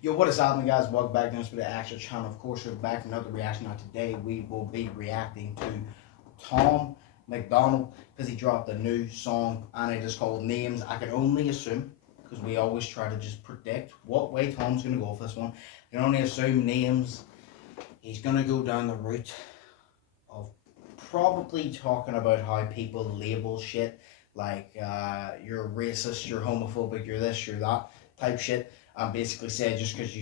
Yo, what is happening, guys? Welcome back to the Undisputed Vlogs channel. Of course, we're back for another reaction. Now, today we will be reacting to Tom MacDonald because he dropped a new song and it is called Names. I can only assume, because we always try to just predict what way Tom's going to go with this one. I can only assume Names. He's going to go down the route of probably talking about how people label shit like you're racist, you're homophobic, you're this, you're that type shit. And basically say just because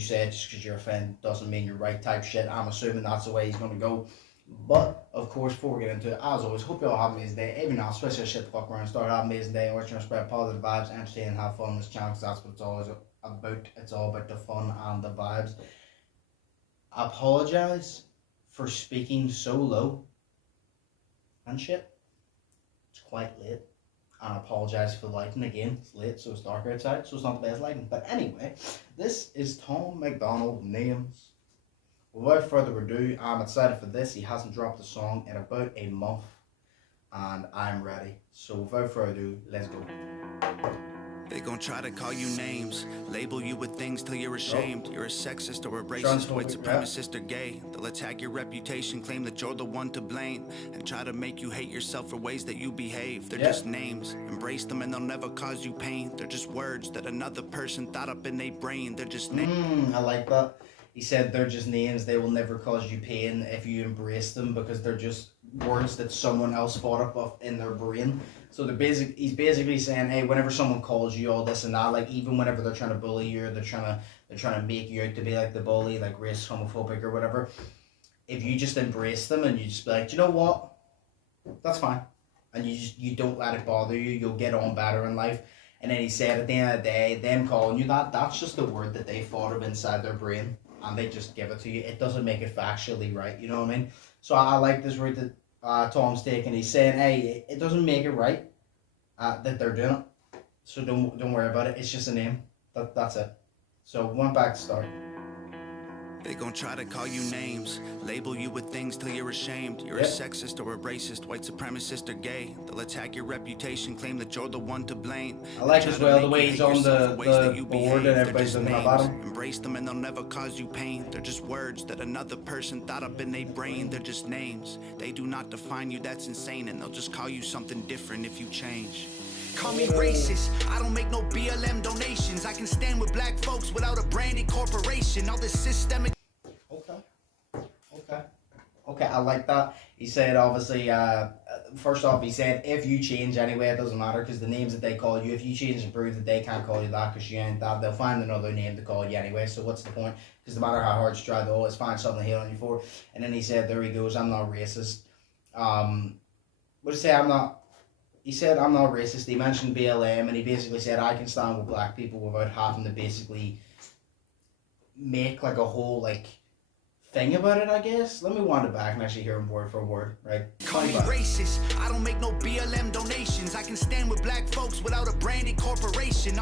you're offended doesn't mean you're right type shit. I'm assuming that's the way he's going to go. But, of course, before we get into it, as always, hope you all have an amazing day. Even now, especially shit the fuck around, start having an amazing day. Always trying to spread positive vibes, entertain and have fun on this channel, because that's what it's always about. It's all about the fun and the vibes. I apologise for speaking so low and shit. It's quite late. And I apologise for the lighting again. It's late, so it's dark outside, so it's not the best lighting. But anyway, this is Tom MacDonald, Names. Without further ado, I'm excited for this. He hasn't dropped a song in about a month, and I'm ready. So without further ado, let's go. They gon' try to call you names, label you with things till you're ashamed. You're a sexist or a racist, white supremacist or gay. They'll attack your reputation, claim that you're the one to blame, and try to make you hate yourself for ways that you behave. They're just names, embrace them and they'll never cause you pain. They're just words that another person thought up in their brain. They're just names. I like that. He said they're just names, they will never cause you pain if you embrace them, because they're just words that someone else thought up of in their brain. So he's basically saying, hey, whenever someone calls you all this and that, like even whenever they're trying to bully you, or they're trying to make you out to be like the bully, like racist, homophobic or whatever, if you just embrace them and you just be like, you know what, that's fine, and you don't let it bother you, you'll get on better in life. And then he said at the end of the day, them calling you that's just a word that they thought of inside their brain, and they just give it to you. It doesn't make it factually right, you know what I mean? So I like this route that Tom's taking. He's saying, hey, it doesn't make it right that they're doing it, so don't worry about it. It's just a name. That's it. So went back to start. They gon' try to call you names, label you with things till you're ashamed. You're a sexist or a racist, white supremacist or gay. They'll attack your reputation, claim that you're the one to blame. I like as well the way he's on the board and everybody's looking about him. Embrace them and they'll never cause you pain. They're just words that another person thought up in their brain. They're just names. They do not define you, that's insane. And they'll just call you something different if you change. Call me racist, I don't make no BLM donations. I can stand with black folks without a branded corporation. All this systemic. Okay, I like that. He said, obviously, first off, he said, if you change anyway, it doesn't matter, because the names that they call you, if you change and prove that they can't call you that because you ain't that, they'll find another name to call you anyway, so what's the point? Because no matter how hard you try, they'll always find something to hate on you for. And then he said, there he goes, I'm not racist. What did he say? He said, I'm not racist. He mentioned BLM, and he basically said, I can stand with black people without having to basically make like a whole, like, thing about it, I guess. Let me wind it back and actually hear him word for word, right? Call me racist, I don't make no BLM donations. I can stand with black folks without a branded corporation.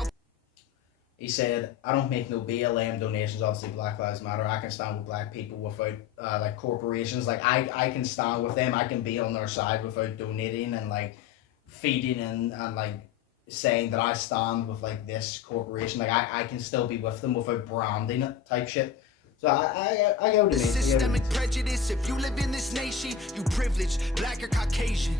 He said, I don't make no BLM donations, obviously Black Lives Matter. I can stand with black people without like corporations. Like I can stand with them, I can be on their side without donating and like feeding and like saying that I stand with like this corporation. Like I can still be with them without branding it type shit. So I go to systemic prejudice. If you live in this nation, you privileged, black or Caucasian.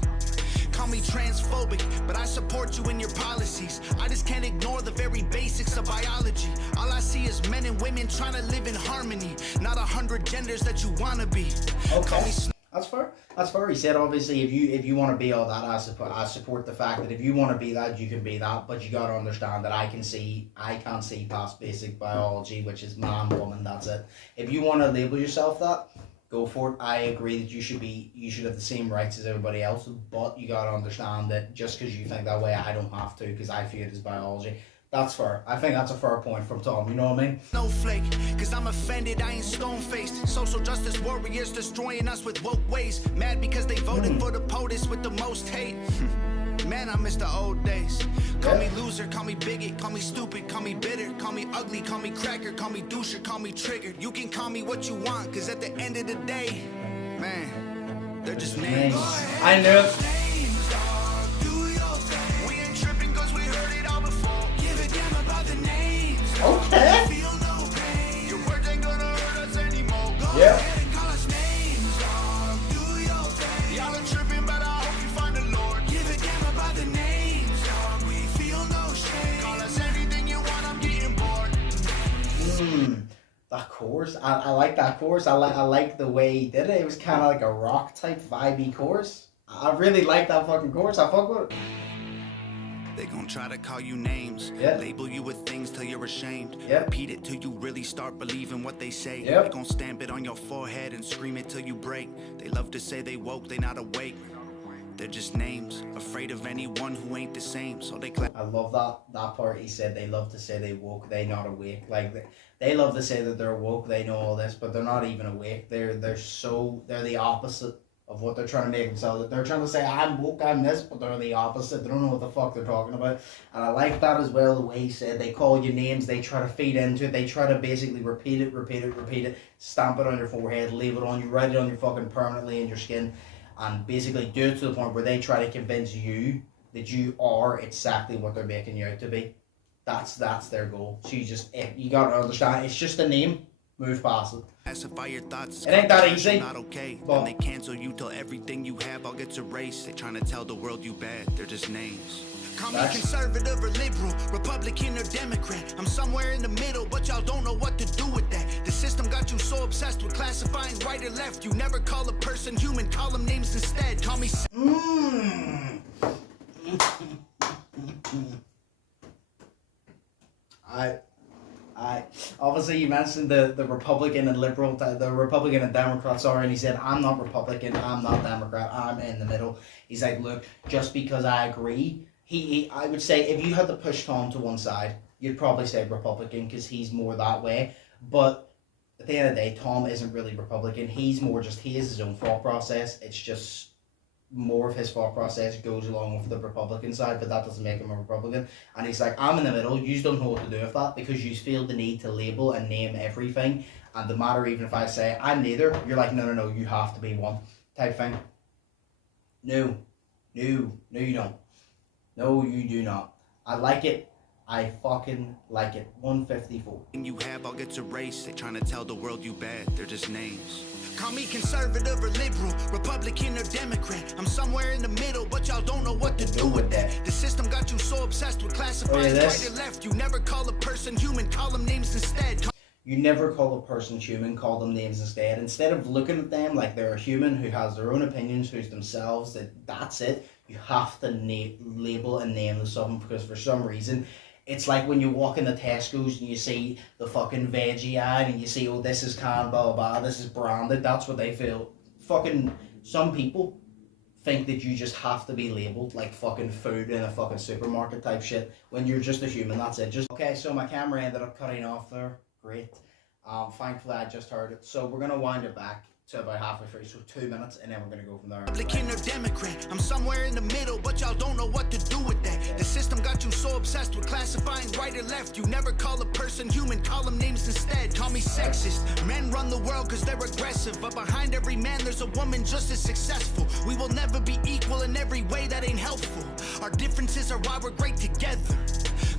Call me transphobic, but I support you in your policies. I just can't ignore the very basics of biology. All I see is men and women trying to live in harmony, not 100 genders that you want to be. Okay. That's fair. That's fair. He said, obviously, if you want to be all that, I support the fact that if you want to be that, you can be that. But you got to understand that I can't see past basic biology, which is man, woman. That's it. If you want to label yourself that, go for it. I agree that you should have the same rights as everybody else. But you got to understand that just because you think that way, I don't have to, because I view it as biology. That's fair. I think that's a fair point from Tom, you know what I mean? Snowflake, cause I'm offended, I ain't stone-faced. Social justice warriors destroying us with woke ways. Mad because they voted for the POTUS with the most hate. Man, I miss the old days. Call me loser, call me bigot, call me stupid, call me bitter, call me ugly, call me cracker, call me doucher, call me triggered. You can call me what you want, cause at the end of the day, man, they're just names. I knew it. Okay. Yeah. Call us names, dog. Do your thing. Y'all are tripping, but I hope you find the Lord. Give a damn about the names, dog. We feel no shame. Call us anything you want, I'm getting bored. That chorus, I like that chorus. I like the way he did it. It was kind of like a rock type vibey chorus. I really like that fucking chorus. I fuck with it. They gon' try to call you names, Yeah. label you with things till you're ashamed. Yeah. Repeat it till you really start believing what they say. Yeah. They gon' stamp it on your forehead and scream it till you break. They love to say they woke, they not awake. They're just names, afraid of anyone who ain't the same. So they clap. I love that part. He said they love to say they woke, they not awake. Like they love to say that they're woke, they know all this, but they're not even awake. They're the opposite of what they're trying to make themselves. They're trying to say I'm woke, I'm this, but they're the opposite. They don't know what the fuck they're talking about. And I like that as well, the way he said they call you names, they try to feed into it, they try to basically repeat it, stamp it on your forehead, leave it on you, write it on your fucking permanently in your skin, and basically do it to the point where they try to convince you that you are exactly what they're making you out to be. That's their goal. So you gotta understand, it's just a name, move past it. Pacify your thoughts. It ain't that easy. Not okay. But Then they cancel you till everything you have all gets erased. They trying to tell the world you bad. They're just names. Call me conservative or liberal, Republican or Democrat. I'm somewhere in the middle, but y'all don't know what to do with that. The system got you so obsessed with classifying right or left. You never call a person human, call them names instead. Call me. I obviously you mentioned the Republican and liberal, the Republican and Democrats are, and he said I'm not Republican, I'm not Democrat, I'm in the middle. He's like, look, just because I agree, I would say if you had to push Tom to one side, you'd probably say Republican because he's more that way. But at the end of the day, Tom isn't really Republican. He's more just, he has his own thought process. It's just more of his thought process goes along with the Republican side, but that doesn't make him a Republican. And he's like, I'm in the middle, you don't know what to do with that because you feel the need to label and name everything. And the matter, even if I say I'm neither, you're like, no, you have to be one type thing. No, you don't. No, you do not. I like it. I fucking like it. 154. You have all gets erased. They trying to tell the world you bad. They're just names. Call me conservative or liberal, Republican or Democrat. I'm somewhere in the middle, but y'all don't know what to do with that. The system got you so obsessed with classifying right or left. You never call a person human, call them names instead. You never call a person human, call them names instead. Instead of looking at them like they're a human who has their own opinions, who's themselves, that's it. You have to label and name them something because for some reason, it's like when you walk in the Tesco's and you see the fucking veggie ad and you see, oh, this is canned, blah, blah, blah, this is branded, that's what they feel. Fucking, some people think that you just have to be labelled like fucking food in a fucking supermarket type shit when you're just a human, that's it. Okay, so my camera ended up cutting off there. Great. Thankfully I just heard it. So we're going to wind it back to about halfway through, so 2 minutes, and then we're going to go from there. Republican or Democrat, I'm somewhere in the middle, but y'all don't know what to do with that. The system got you so obsessed with classifying right or left. You never call a person human, call them names instead. Call me sexist. Men run the world because they're aggressive, but behind every man there's a woman just as successful. We will never be equal in every way, that ain't helpful. Our differences are why we're great together.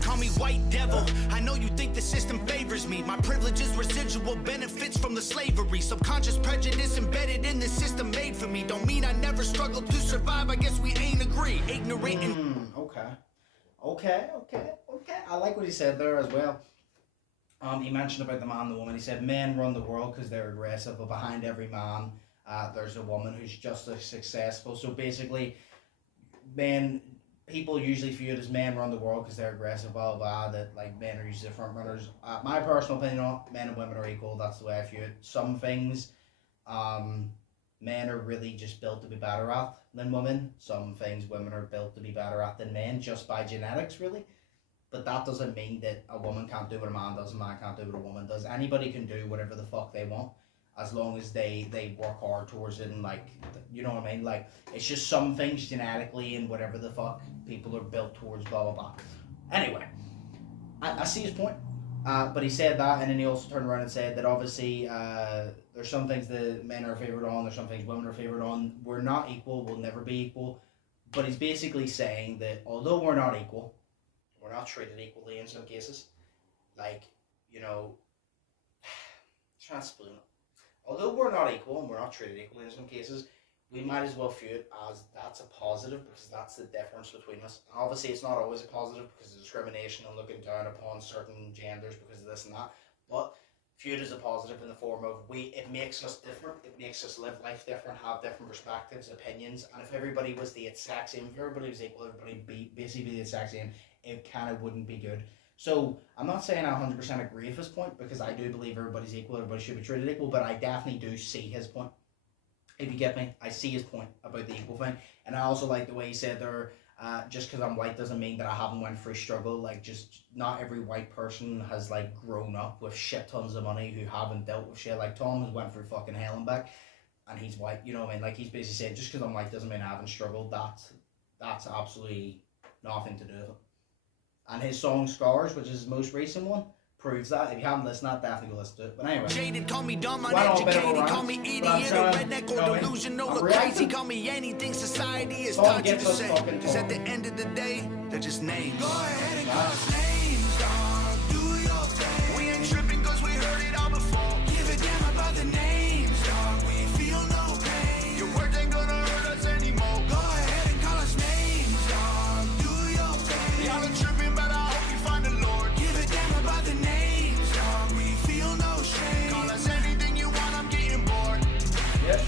Call me white devil. I know you think the system favors me. My privilege is residual benefits from the slavery. Subconscious prejudice embedded in the system made for me. Don't mean I never struggled to survive. I guess we ain't agree. Ignorant and Okay. I like what he said there as well. He mentioned about the man and the woman. He said men run the world because they're aggressive, but behind every man there's a woman who's just as successful. So basically, people usually view it as men run the world because they're aggressive, blah, blah, that like men are usually the front runners. My personal opinion on men and women are equal. That's the way I view it. Some things men are really just built to be better at than women. Some things women are built to be better at than men just by genetics, really. But that doesn't mean that a woman can't do what a man does, a man can't do what a woman does. Anybody can do whatever the fuck they want, as long as they work hard towards it and like, you know what I mean? Like, it's just some things genetically and whatever the fuck people are built towards, blah, blah, blah. Anyway, I see his point. But he said that, and then he also turned around and said that obviously there's some things that men are favored on, there's some things women are favored on. We're not equal, we'll never be equal. But he's basically saying that although we're not equal, we're not treated equally in some cases. Like, you know, trying to explain it. although we're not equal and we're not treated equally in some cases, we might as well view it as that's a positive because that's the difference between us. And obviously, it's not always a positive because of discrimination and looking down upon certain genders because of this and that. But view it as a positive in the form of it makes us different. It makes us live life different, have different perspectives, opinions. And if everybody was the exact same, if everybody was equal, everybody basically the exact same, it kind of wouldn't be good. So I'm not saying I 100% agree with his point because I do believe everybody's equal, everybody should be treated equal, but I definitely do see his point. If you get me, I see his point about the equal thing. And I also like the way he said there, just because I'm white doesn't mean that I haven't went through struggle. Like, just not every white person has, like, grown up with shit tons of money who haven't dealt with shit. Like, Tom has went through fucking hell and back, and he's white, you know what I mean? Like, he's basically saying, just because I'm white doesn't mean I haven't struggled. That's absolutely nothing to do with it. And his song Scars, which is his most recent one, proves that. If you haven't listened to that, definitely go listen to it. But anyway, Jaded, call me dumb, uneducated, call me idiot, or redneck, or delusional, or crazy, call me anything society is taught you to say. Cause at the end of the day, they're just names. Go ahead and call us names, dog. Do your thing. We ain't tripping cause we heard it all before. Give a damn about the names, dog. We feel no pain. Your word ain't gonna hurt us anymore. Go ahead and call us names, dog. Do your thing. Y'all are tripping, but I hope you find the Lord. Give a damn about the names, dog. We feel no shame. Call us anything you want, I'm getting bored. yep.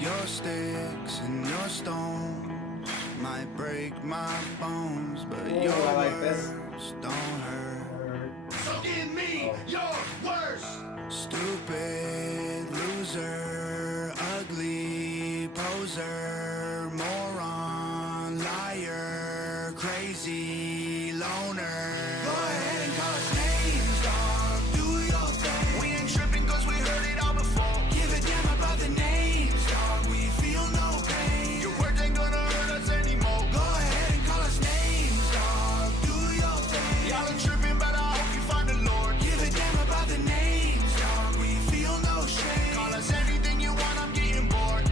Your sticks and your stones might break my bones, but your I like this. words don't hurt. So give me your worst. Stupid loser, ugly poser, moron, liar, crazy loner. Go ahead and call us names, dog. Do your thing. We ain't tripping cause we heard it all before. Give a damn about the names, dog. We feel no pain. Your words ain't gonna hurt us anymore. Go ahead and call us names, dog. Do your thing. Y'all are tripping, but I hope you find the Lord. Give a damn about the names, dog. We feel no shame. Call us anything you want, I'm getting bored.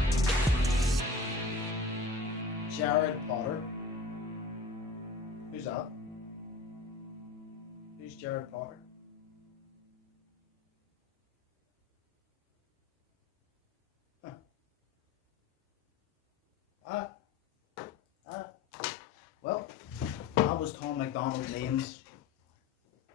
Jared Potter. Who's that? Who's Jared Potter? Well, that was Tom MacDonald's names.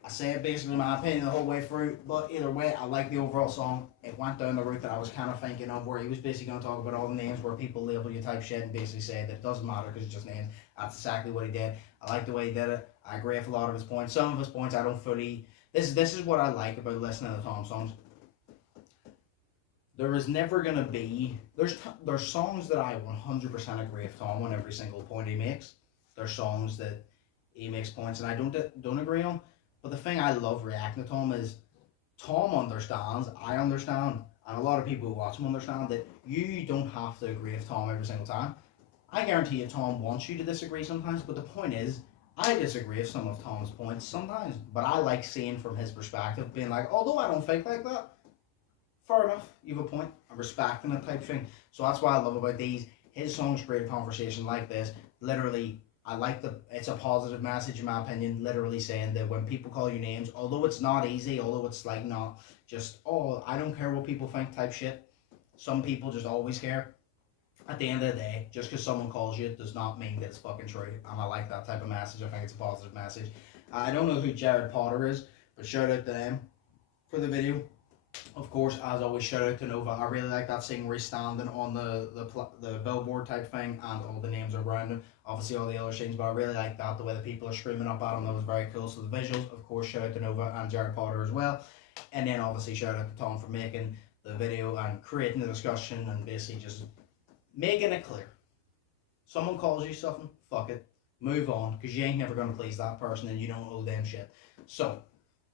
I say basically my opinion the whole way through, but either way, I like the overall song. It went down the route that I was kind of thinking of, where he was basically going to talk about all the names where people label you type shit and basically say that it doesn't matter because it's just names. That's exactly what he did. I like the way he did it. I agree with a lot of his points. Some of his points I don't fully... This is what I like about listening to Tom songs. There is never going to be... There's songs that I 100% agree with Tom on every single point he makes. There's songs that he makes points and I don't agree on. But the thing I love reacting to Tom is Tom understands, I understand, and a lot of people who watch him understand that you don't have to agree with Tom every single time. I guarantee you Tom wants you to disagree sometimes, but the point is, I disagree with some of Tom's points sometimes, but I like seeing from his perspective, being like, although I don't think like that, fair enough, you have a point, I'm respecting it type thing. So that's what I love about these. His songs create a conversation like this, literally. I like it's a positive message in my opinion, literally saying that when people call you names, although it's not easy, although it's like not just, oh, I don't care what people think type shit. Some people just always care. At the end of the day, just because someone calls you does not mean that it's fucking true. And I like that type of message. I think it's a positive message. I don't know who Jared Potter is, but shout out to them for the video. Of course, as always, shout out to Nova. I really like that scene where he's standing on the billboard type thing and all the names are around him. Obviously all the other scenes, but I really like that, the way the people are screaming up at him. That was very cool. So the visuals, of course, shout out to Nova and Jared Potter as well. And then obviously shout out to Tom for making the video and creating the discussion and basically just making it clear. Someone calls you something, fuck it. Move on, because you ain't never going to please that person and you don't owe them shit. So,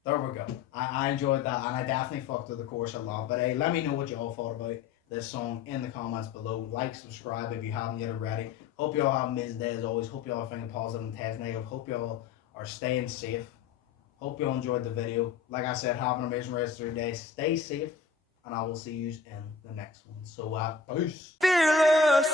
there we go. I enjoyed that and I definitely fucked with the chorus a lot. But hey, let me know what you all thought about this song in the comments below. Like, subscribe if you haven't yet already. Hope you all have an amazing day as always. Hope you all are thinking positive and test negative. Hope you all are staying safe. Hope you all enjoyed the video. Like I said, have an amazing rest of your day. Stay safe. And I will see you in the next one. So, peace. Fearless.